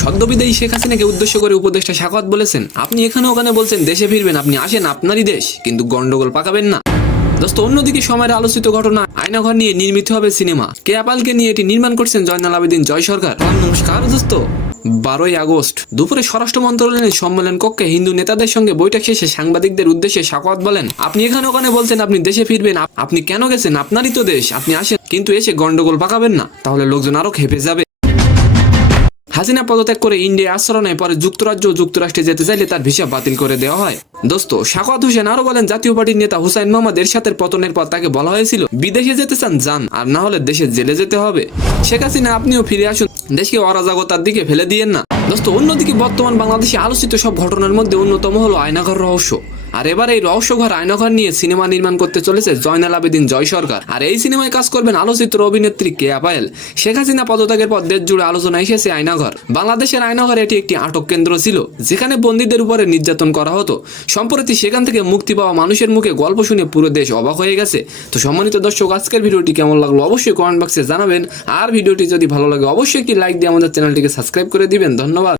সদ্যবিদায়ী শেখ হাসিনাকে উদ্দেশ্য করে উপদেষ্টা সাখাওয়াত বলেছেন, আপনি এখানে ওখানে বলছেন দেশে ফিরবেন, আপনি আসেন আপনারই দেশ, কিন্তু গন্ডগোল পাকাবেন না। দোস্ত, অন্যদিকে সময়ের আলোচিত ঘটনা আয়নাঘর নিয়ে নির্মিত হবে সিনেমা। কেয়াপালকে নিয়ে এটি নির্মাণ করছেন জয়নাল আবেদিন জয় সরকার। নমস্কার দোস্ত। 12ই আগস্ট দুপুরে স্বরাষ্ট্র মন্ত্রণালয়ের সম্মেলন কক্ষে হিন্দু নেতাদের সঙ্গে বৈঠক শেষে সাংবাদিকদের উদ্দেশ্যে সাখাওয়াত বলেন, আপনি এখানে ওখানে বলছেন আপনি দেশে ফিরবেন, আপনি কেন গেছেন? আপনারই তো দেশ, আপনি আসেন, কিন্তু এসে গন্ডগোল পাকাবেন না, তাহলে লোকজন আরো খেপে যাবে। হাসিনা পদত্যাগ করে ইন্ডিয়া আশ্রয় নেয়, পরে যুক্তরাজ্য ও যুক্তরাষ্ট্রে যেতে চাইলে তার ভিসা বাতিল করে দেওয়া হয়। দোস্ত, সাখাওয়াত হোসেন আরো বলেন, জাতীয় পার্টির নেতা হুসাইন মোহাম্মদ এরশাদের পতনের পর তাকে বলা হয়েছিল বিদেশে যেতে চান যান, আর না হলে দেশে জেলে যেতে হবে। শেখ হাসিনা, আপনিও ফিরে আসুন, দেশকে অরাজকতার দিকে ফেলে দিয়েন না। দোস্ত, অন্যদিকে বর্তমান বাংলাদেশে আলোচিত সব ঘটনার মধ্যে অন্যতম হলো আয়নাঘর রহস্য। আর এবার এই রহস্যঘর আয়নাঘর নিয়ে সিনেমা নির্মাণ করতে চলেছে জয়নাল আবেদিন জয় সরকার। আর এই সিনেমায় কাজ করবেন আলোচিত অভিনেত্রী কেয়া পায়েল। শেখ হাসিনা পদত্যাগের পর দেশ জুড়ে আলোচনা এসেছে আয়নাঘর। বাংলাদেশের আয়নাঘর এটি একটি আটক কেন্দ্র ছিল, যেখানে বন্দীদের উপরে নির্যাতন করা হতো। সম্প্রতি সেখান থেকে মুক্তি পাওয়া মানুষের মুখে গল্প শুনে পুরো দেশ অবাক হয়ে গেছে। তো সম্মানিত দর্শক, আজকের ভিডিওটি কেমন লাগলো অবশ্যই কমেন্ট বক্সে জানাবেন। আর ভিডিওটি যদি ভালো লাগে অবশ্যই একটি লাইক দিয়ে আমাদের চ্যানেলটিকে সাবস্ক্রাইব করে দিবেন। ধন্যবাদ।